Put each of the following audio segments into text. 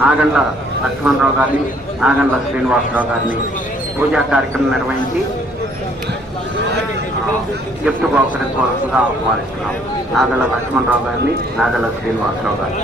నాగండ్ల లక్ష్మణరావు గారిని నాగండ్ల శ్రీనివాసరావు గారిని పూజా కార్యక్రమం నిర్వహించి గిఫ్ట్ బహుకరించవలసిందిగా ఆహ్వానిస్తున్నాం. నాగళ్ళ లక్ష్మణరావు గారిని నాగళ్ళ శ్రీనివాసరావు గారిని.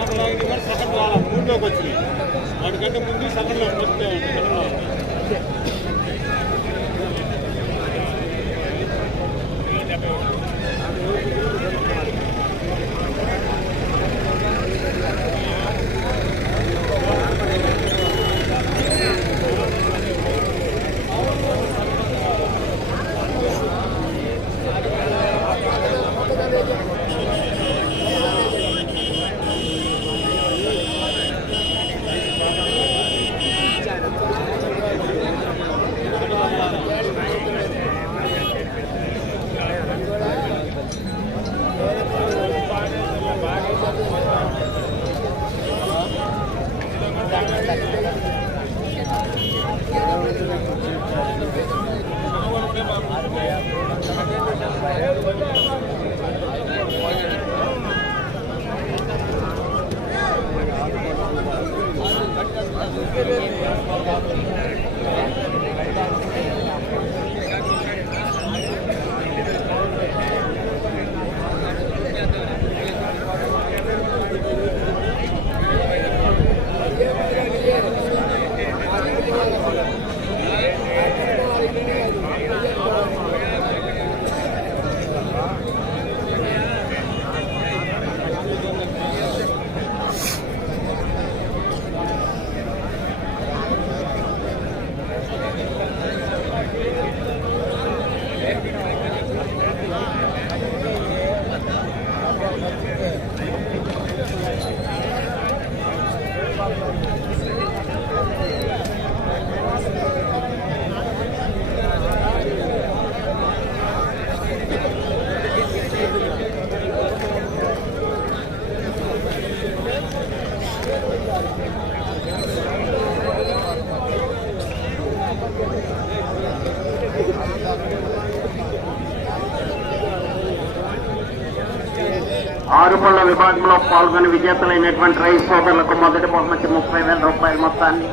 ఆరు పళ్ళ విభాగంలో పాల్గొని విజేతలైనటువంటి రైస్ సోదరులకు మొదటి బహుమతి ముప్పై వేల రూపాయల మొత్తాన్ని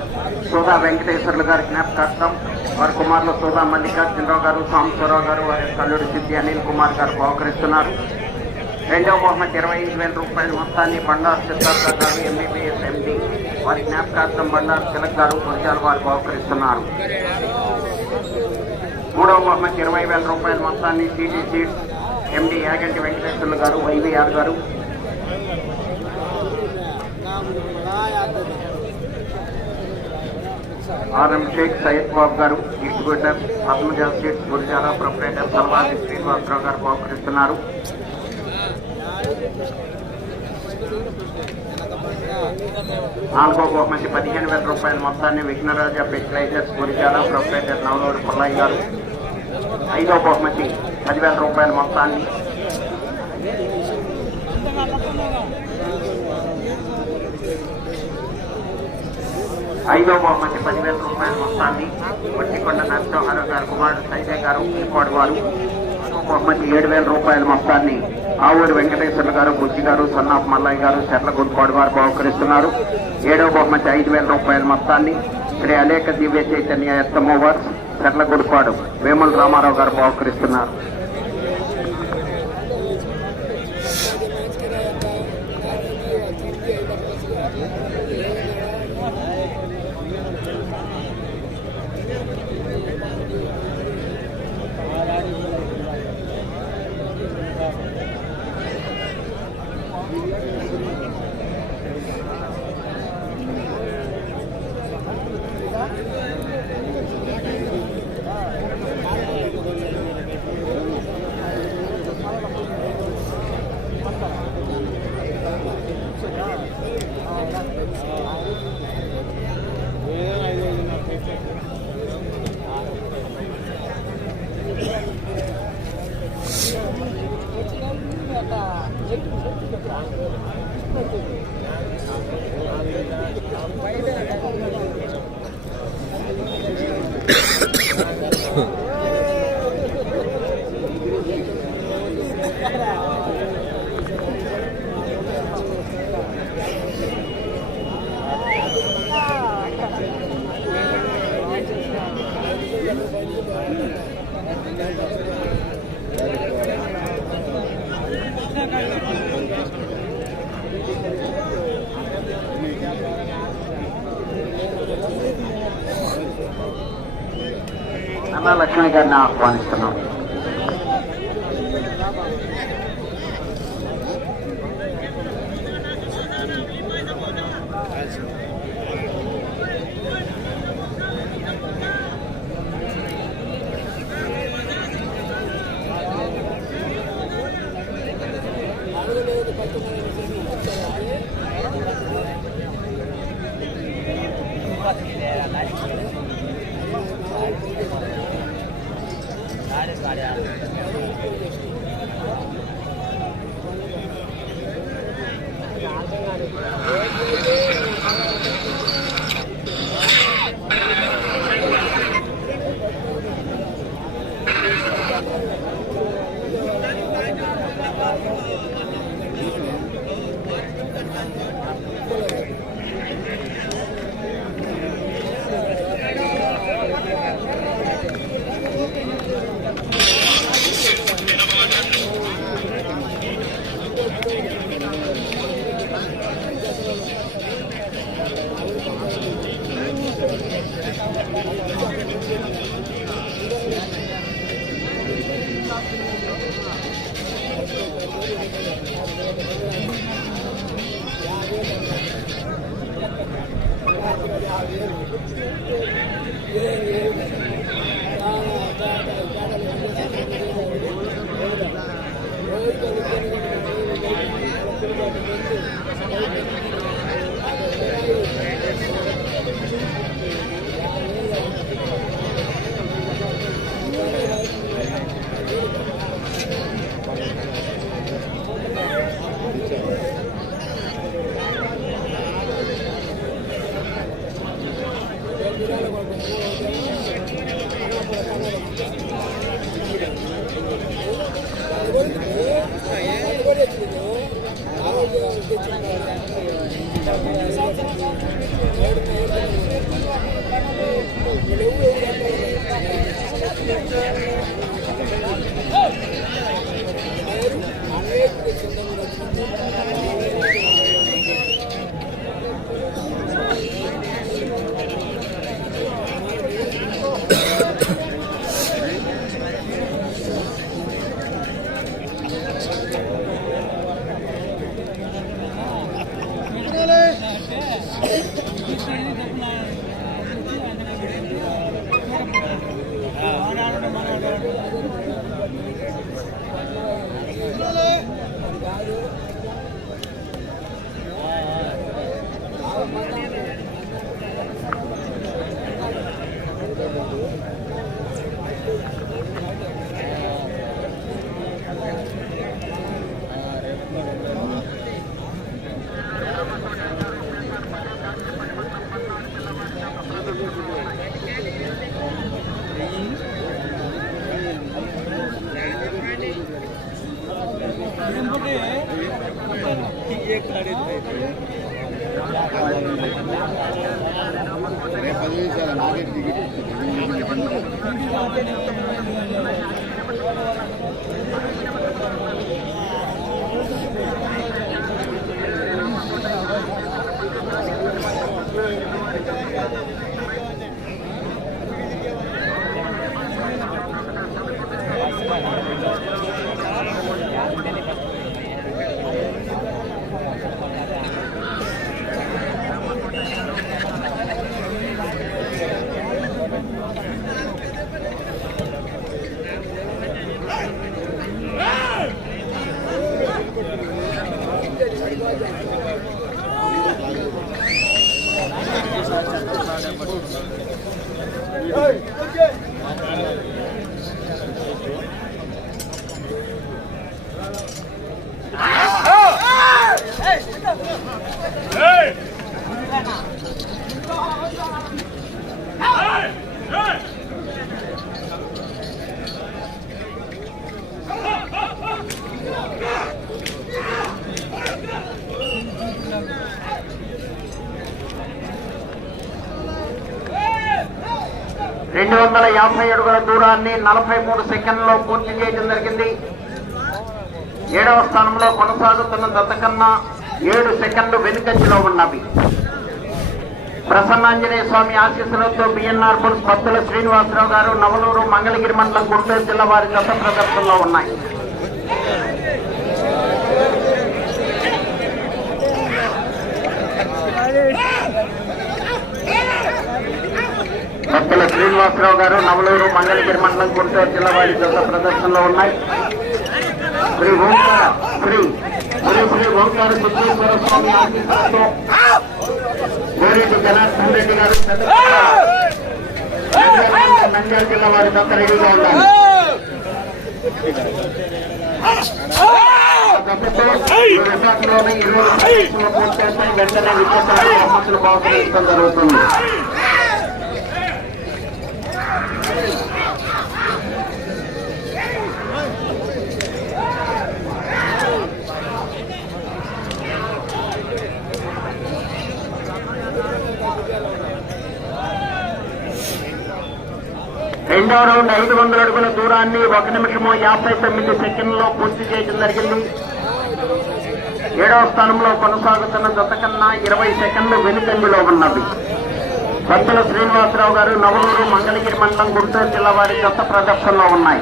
సోదా వెంకటేశ్వర్లు గారి జ్ఞాపకార్థం. వారి కుమారులు సోదా మల్లికార్జునరావు గారు సాంబశివరావు గారు వారి కల్లుడి సిద్ధి అనిల్ కుమార్ గారు బహుకరిస్తున్నారు. రెండవ బహుమతి ఇరవై ఐదు వేల రూపాయల మొత్తాన్ని బండారు సిద్ధార్థ గారు ఎంబీబీఎస్ ఎండి వారి జ్ఞాపకార్థం బండారు తిలక్ గారు గురిజాల వారు బహుకరిస్తున్నారు. మూడవ బహుమతి ఇరవై వేల రూపాయల మొత్తాన్ని టీటీసీ ఎండి యాగంటి వెంకటేశ్వర్లు గారు వైవీఆర్ గారు. RM Sheikh Syed Babu garu distributor Padmaja sweets Gurijala proprietor Salvadi Srinivasarao garu బహుకరిస్తున్నారు. నాలుగో బహుమతి పదిహేను వేల రూపాయల మొత్తాన్ని విఘ్నరాజ ఫెర్టిలైజర్స్ గురిజాల ప్రొపరేటర్ నవలూరు పుల్లయ్య గారు. ఐదో బహుమతి పదివేల రూపాయల మొత్తాన్ని ఐదో బహుమతి పదివేల రూపాయల మొత్తాన్ని వట్టికొండ నరసింహారావు గారు కుమారుడు సైజయ్ గారు ఈకోడు వారు. బహుమతి ఏడు వేల రూపాయల మొత్తాన్ని ఆవూరు వెంకటేశ్వర్లు గారు బుజ్జి గారు సన్నాఫ్ మల్లయ్య గారు చెర్లగుంకోడు వారు బహుకరిస్తున్నారు. ఏడవ బహుమతి ఐదు వేల రూపాయల మొత్తాన్ని శ్రీ అనేక దివ్య చైతన్య ఎత్తమోవర్స్ గట్ల గుడిపాడు వేముల రామారావు గారు బహుకరిస్తున్నారు గారిని ఆహ్వానిస్తున్నాం రేపు పది నిమిషాలు నాకే టికెట్ ఇస్తుంది రెండు వందల యాభై అడుగుల దూరాన్ని నలభై మూడు సెకండ్లో పూర్తి చేయడం జరిగింది. ఏడవ స్థానంలో కొనసాగుతున్న దత్తకన్నా ఏడు సెకండ్లు వెనుకంజలో ఉన్నవి. ప్రసన్నాంజనేయ స్వామి ఆశీస్సులతో బిఎన్ఆర్ పుల్స్ భక్తుల శ్రీనివాసరావు గారు నవలూరు మంగళగిరి మండలం గుంటూరు జిల్లా వారి గత ప్రదర్శనలో ఉన్నాయి. భక్తుల శ్రీనివాసరావు గారు నవలూరు మంగళగిరి మండలం గుంటూరు జిల్లా వారి గత ప్రదర్శనలో ఉన్నాయి. శ్రీ ఓంకార శ్రీ శ్రీ శ్రీ ఓంకార సిద్ధేశ్వర స్వామి ఆశీస్సులతో జనార్దన్ రెడ్డి గారు నంద్యాల జిల్లా వారి రెడీగా రిసార్ట్లోని ఇరవై పూర్తి వెంటనే విద్యార్థులకు జరుగుతుంది రెండో రౌండ్ ఐదు వందల అడుగుల దూరాన్ని ఒక నిమిషము యాభై తొమ్మిది సెకండ్లో పూర్తి చేయడం జరిగింది. ఏడవ స్థానంలో కొనసాగుతున్న జత కన్నా ఇరవై సెకండ్లు వెనుకంజలో ఉన్నది భక్తుల శ్రీనివాసరావు గారు నవలూరు మంగళగిరి మండలం గుంటూరు జిల్లా వారి జత ప్రదర్శనలో ఉన్నాయి.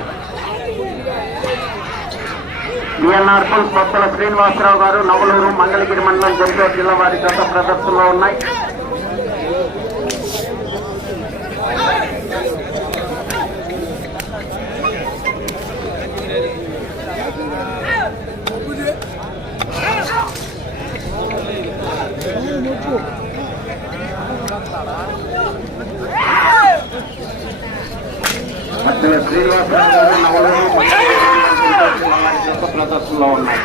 బిఎన్ఆర్ పుల్స్ భక్తుల శ్రీనివాసరావు గారు నవలూరు మంగళగిరి మండలం గుంటూరు జిల్లా వారి జత ప్రదర్శనలో ఉన్నాయి మధ్యలో శ్రీనివాసరావు గారు నవలూరు మంగళగిరి మండలం గుంటూరు జిల్లా వారి జత ప్రదర్శనలో ఉన్నాయి.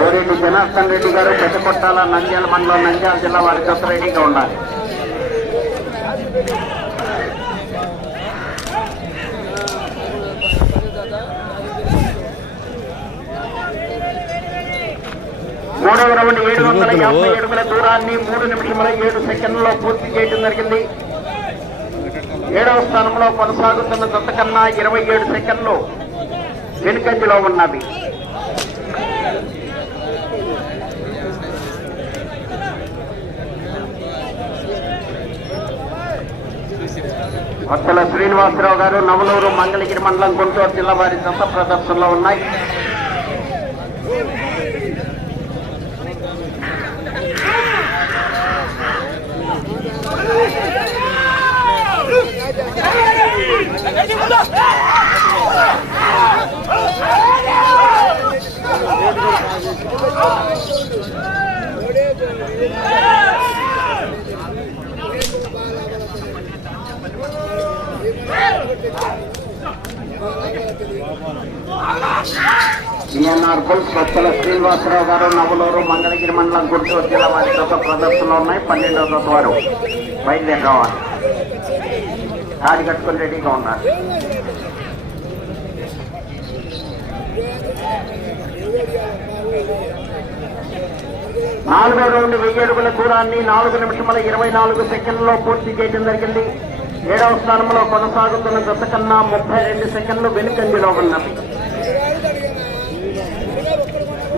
గోరెడ్డి జనార్దన్ రెడ్డి గారు పెద్దకొట్టాల నంద్యాల మండలం నంద్యాల జిల్లా వారి జత రెడీగా ఉండాలి. మూడవ రౌండ్ ఏడు వందల యాభై అడుగుల దూరాన్ని మూడు నిమిషముల ఏడు సెకండ్లలో పూర్తి చేయడం జరిగింది. ఏడవ స్థానంలో కొనసాగుతున్న జత కన్నా ఇరవై ఏడు సెకండ్లు వెనుకంజలో ఉన్నవి. వత్తల శ్రీనివాసరావు గారు నవలూరు మంగళగిరి మండలం గుంటూరు జిల్లా వారి దశ ప్రదర్శనలో ఉన్నాయి. ఈఎన్ఆర్ స్వచ్ఛల శ్రీనివాసరావు గారు నవలూరు మంగళగిరి మండలం గుంటూరు జిల్లా వారి యొక్క ప్రదర్శనలు ఉన్నాయి. పన్నెండవ దశ వారు బయలుదేరి రావాలి. దాడి కట్టుకుని రెడీగా ఉన్నారు నాలుగో రౌండ్ వెయ్యి అడుగుల దూరాన్ని నాలుగు నిమిషముల ఇరవై నాలుగు సెకండ్లలో పూర్తి చేయడం జరిగింది. ఏడవ స్థానంలో కొనసాగుతున్న దశ కన్నా ముప్పై రెండు సెకండ్లు వెనుకంజలో ఉన్నది.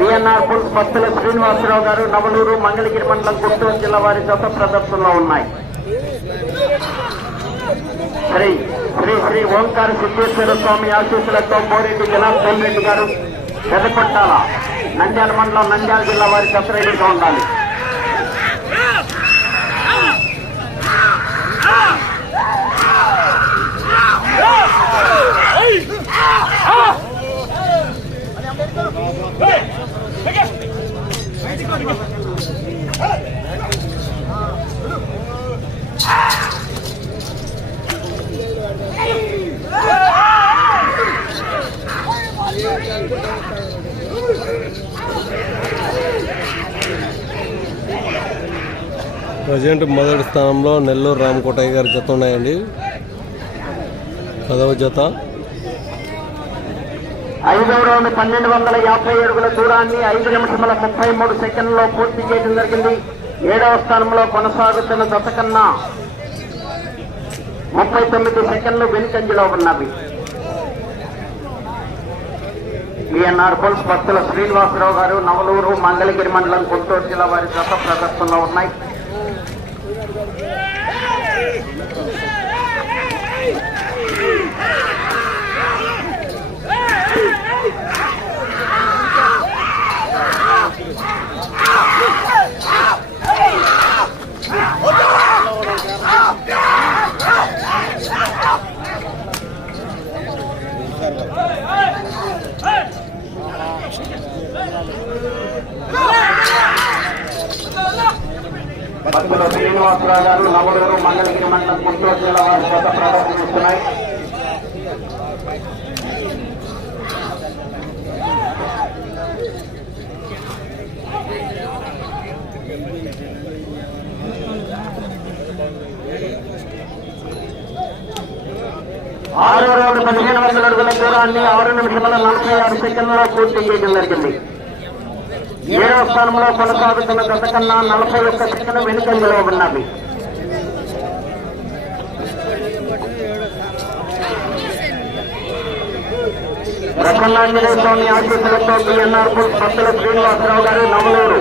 బిఎన్ఆర్ పుల్స్ భక్తుల శ్రీనివాసరావు గారు నవలూరు మంగళగిరి మండలం గుంటూరు జిల్లా వారి జత ప్రదర్శనలో ఉన్నాయి. శ్రీ శ్రీ శ్రీ ఓంకార సిద్ధేశ్వర స్వామి ఆశీస్సులతో మోరెడ్డి జిల్లా రెడ్డి గారు పెద్దపట్టాల నంద్యాల మండలం నంద్యాల జిల్లా వారి జత ఉండాలి. ప్రజెంట్ మొదటి స్థానంలో నెల్లూరు రామకోటయ్య గారి జత ఉన్నాయండి. పదవ జత. ఐదవ రౌండ్ పన్నెండు వందల యాభై అడుగుల దూరాన్ని ఐదు నిమిషముల ముప్పై మూడు సెకండ్లలో పూర్తి చేయడం జరిగింది. ఏడవ స్థానంలో కొనసాగుతున్న జత కన్నా ముప్పై తొమ్మిది సెకండ్లు వెనుకంజలో ఉన్నవి. ఈఎన్ఆర్ పుల్స్ భక్తుల శ్రీనివాసరావు గారు నవలూరు మంగళగిరి మండలం గుంటూరు జిల్లా వారి దశ ప్రదర్శనలో ఉన్నాయి. భక్తులు శ్రీనివాసరావు గారు నవలూరు మంగళగిరి మండలం గుంటూరు జిల్లా వారి చేత ప్రదర్శిస్తున్నాయి ఆరో రౌండ్ పదిహేను వందల అడుగుల దూరాన్ని ఆరు నిమిషముల నలభై ఆరు సెకండ్లలో పూర్తి చేయడం జరిగింది. ఏడవ స్థానంలో కొనసాగుతున్న గత కన్నా నలభై ఒక్క సెకండ్ వెనుకంజలో ఉన్నది. ప్రసన్నాంజనేయ స్వామి ఆశీస్సులతో బిఎన్ఆర్ భక్తుల శ్రీనివాసరావు గారు నవలూరు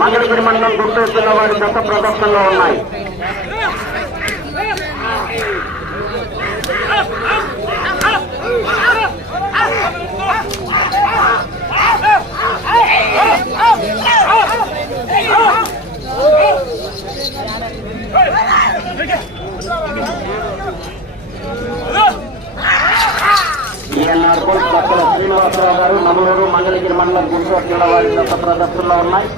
మంగళగిరి మండలం గుంటూరు జిల్లా వారి గత ప్రదర్శనలో ఉన్నాయి. బిఎన్ఆర్ భక్తుల శ్రీనివాసరావు గారు నవలూరు మంగళగిరి మండలం గుంటూరు జిల్లా వారి గత ప్రదర్శనలో ఉన్నాయి.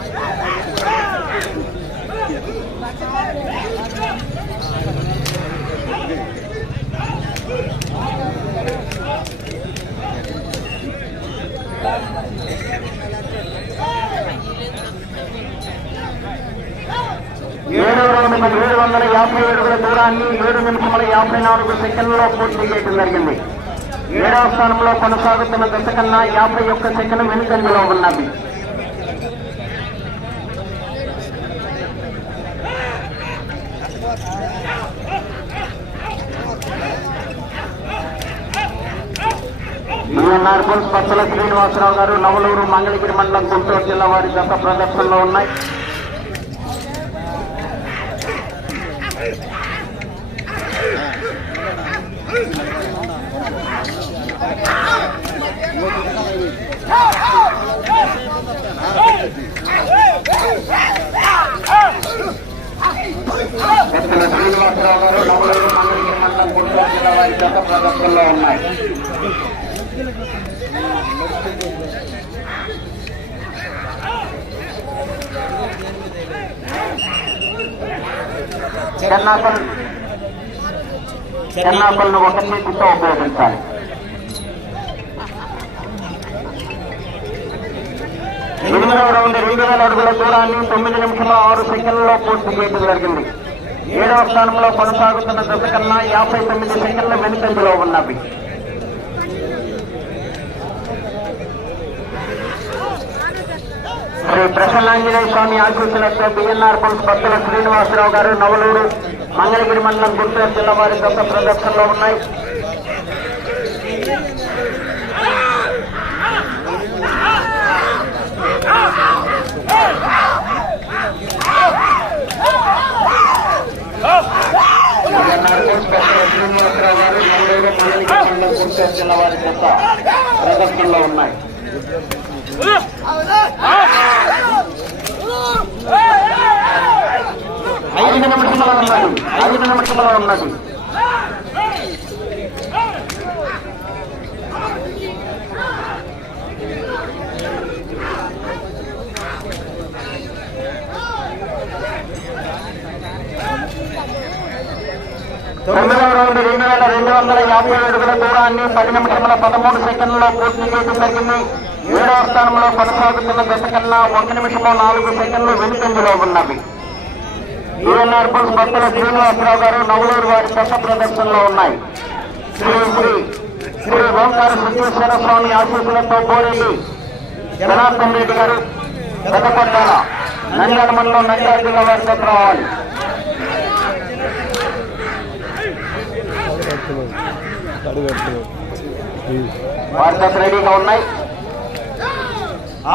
ఏడు రౌండ్ ఏడు వందల యాభై ఏడుగుల దూరాన్ని ఏడు నిమిషముల యాభై నాలుగు సెకండ్లలో పూర్తి చేయడం జరిగింది. ఏడవ స్థానంలో కొనసాగుతున్న దశ కన్నా యాభై ఒక్క సెకండ్ వెనుకంజలో ఉన్నది. ఈఎన్ఆర్ పచ్చల శ్రీనివాసరావు గారు నవలూరు మంగళగిరి మండలం గుంటూరు జిల్లా వారి గత ప్రదర్శనలో ఉన్నాయి పెద్దల శ్రీనివాసరావు గారు నవలూరు మంగళగిరి మండలం గుంటూరు జిల్లా వారి గత ప్రదర్శనలో ఉన్నాయి చెన్నాపల్ చెన్నాపల్ను ఒక చేతితో ఉపయోగించాలి ఎనిమిదవ రౌండ్ రెండు వేల అడుగుల దూరాన్ని తొమ్మిది నిమిషాల ఆరు సెకండ్లలో పూర్తి చేయడం జరిగింది. ఏడవ స్థానంలో కొనసాగుతున్న దశ కన్నా యాభై తొమ్మిది సెకండ్ల వెనుకంజలో ఉన్నవి. శ్రీ ప్రసన్నాంజనేయ స్వామి ఆశీస్సులతో బిఎన్ఆర్ పుల్స్ భక్తుల శ్రీనివాసరావు గారు నవలూరు మంగళగిరి మండలం గుంటూరు జిల్లా వారి గత ప్రదర్శనలో ఉన్నాయి. శ్రీనివాసరావు గారు నవలూరు మంగళగిరి మండలం గుంటూరు జిల్లా వారి ప్రదర్శనలో ఉన్నాయి ఐదు నిమిషంలో ఉన్నాడు ఐదు నిమిషంలో ఉన్నాడు తొమ్మిదవ రౌండ్ రెండు వేల రెండు వందల యాభై అడుగుల దూరాన్ని పది నిమిషముల పదమూడు సెకండ్లలో పూర్తి చేయడం జరిగింది ఏడవ స్థానంలో కొనసాగుతున్న గత కన్నా ఒక నిమిషము నాలుగు సెకండ్లు వెనుకంజలో ఉన్నవి ఈఎన్ఆర్ బుల్స్ భక్తుల శ్రీనివాసరావు గారు నవలూరు వారి కొత్త ప్రదర్శనలో ఉన్నాయి శ్రీ శ్రీ శ్రీ ఓంకార సిద్ధేశ్వర స్వామి ఆశీస్సులతో కోరేది జనార్దన్ రెడ్డి గారు గతపట్టాల నంద్యాల మండలం నంద్యాల జిల్లా వారి రావాలి అడుగు రెడీగా ఉన్నాయి.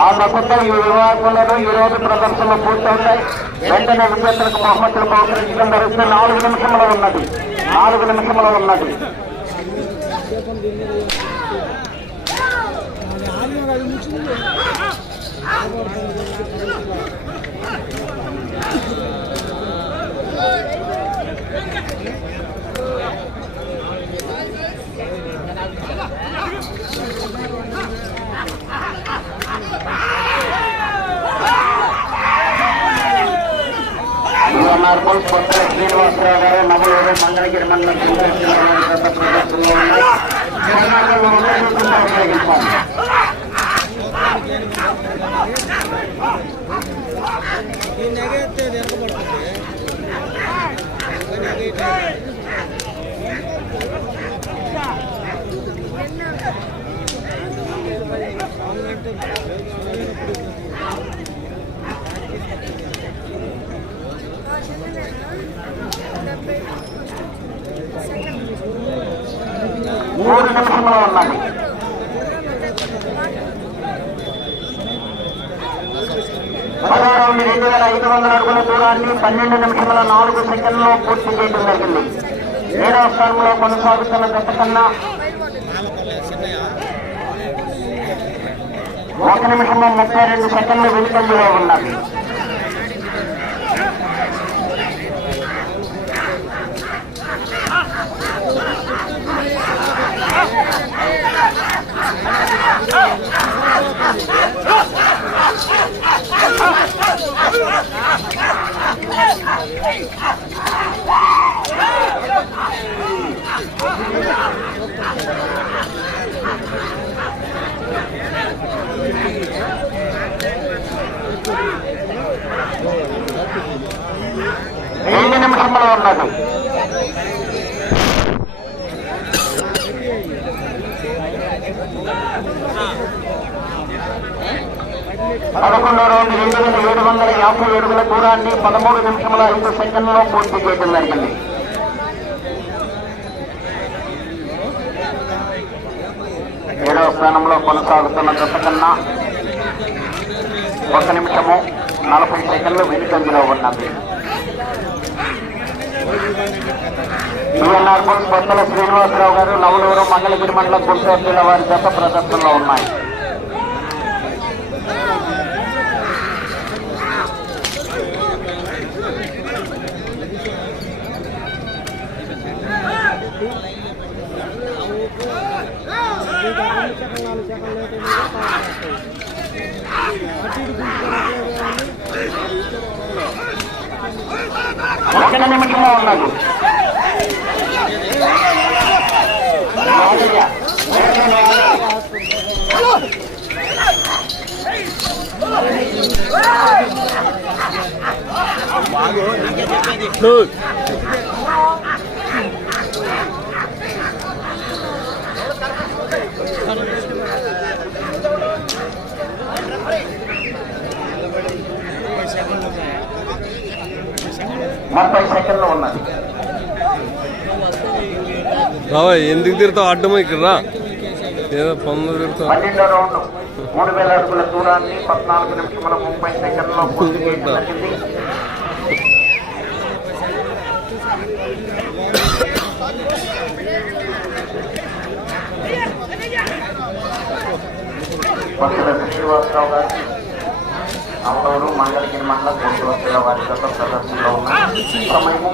ఆ దశతో ఈ విభాగంలో ఈ రోజు ప్రదర్శనలు పూర్తవుతాయి. వెంటనే విద్యార్థులకు బహుమతులు బహుకరించడం జరుగుతుంది. నాలుగు నిమిషంలో ఉన్నది. నాలుగు నిమిషంలో ఉన్నది. మార్పుల్ కొత్త శ్రీనివాసరావు గారు నవలూరు మంగళగిరి మండలం సింగరేశ్వరం గత ప్రదర్శనలో ఉన్నాయి కర్ణాటకలో ఉన్న చూసుకుంటూ ఉపయోగిస్తాం మూడు నిమిషంలో ఉన్నది. పదహారు రెండు వేల ఐదు వందల అడుగుల దూరాన్ని పన్నెండు నిమిషముల నాలుగు సెకండ్లో పూర్తి చేయడం జరిగింది. ఏడవ స్థానంలో కొనసాగుతున్న గత కన్నా ఒక నిమిషము ముప్పై రెండు సెకండ్లు వెనుకంజలో ఉన్నది. రెండు నిమిషంలో ఉన్నది పదకొండో రౌండ్ రెండు వేల ఏడు వందల యాభై ఏడుగుల దూరాన్ని పదమూడు నిమిషముల ఐదు సెకండ్లలో పూర్తి చేయడం జరిగింది. ఏడవ స్థానంలో కొనసాగుతున్న దశ కన్నా ఒక నిమిషము నలభై సెకండ్లు వెనుకంజలో ఉన్నది. బిఎన్ఆర్ పుల్స్ బొత్తల శ్రీనివాసరావు గారు నవలూరు మంగళగిరి మండలం గుంటూరు జిల్లా వారి దశ ప్రదర్శనలో ఉన్నాయి. ఒక నిమిషంలో ఉన్నది యాదయ్య. ముప్పై సెకండ్లు ఉన్నది. రావా ఎందుకు తిరుగుతావు అడ్డము ఇక్కడ రా. ఏదో పనులు తిరుగుతావు పన్నెండో రౌండ్. మూడు వేల అడుగుల దూరాన్ని పద్నాలుగు నిమిషముల ముప్పై సెకండ్లో పూర్తి చేయడం జరిగింది. శ్రీనివాసరావు గారు. అమలూరు మంగళగిరి మండలం గుంటూరు వారి గత ప్రదర్శనలో ఉన్న సమయము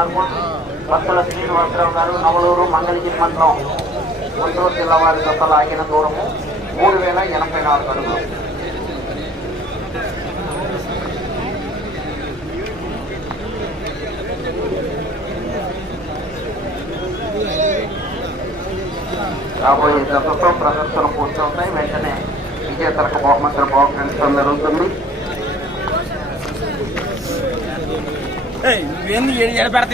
ఆశీస్సులతో బిఎన్ఆర్ భక్తుల శ్రీనివాసరావు గారు నవలూరు మంగళగిరి మండలం గుంటూరు జిల్లా వారి దశ లాగిన దూరము మూడు వేల ఎనభై నాలుగు అడుగులు రాబోయే దశతో ప్రదర్శన పూర్తవుతాయి వెంటనే విజేతలకు బహుమతులు బహుకరించడం జరుగుతుంది నువ్వేంది ఏడు పెడతావు